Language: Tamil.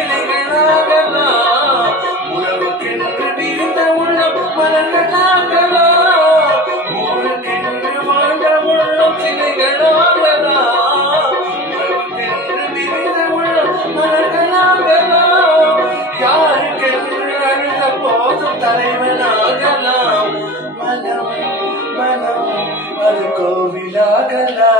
சிலைகளாகலாம். உறவுக்கென்று விரிந்த உள்ளம் மலர்களாகலாம். ஊருக்கென்று வாழ்ந்த உள்ளம் சிலைகளாகலாம். உறவுக்கென்று விரிந்த உள்ளம் மலர்களாகலாம். யாருக்கென்று அழுத போதும் தலைவனாகலாம். மனம் மனம் அது கோவிலாகலாம்.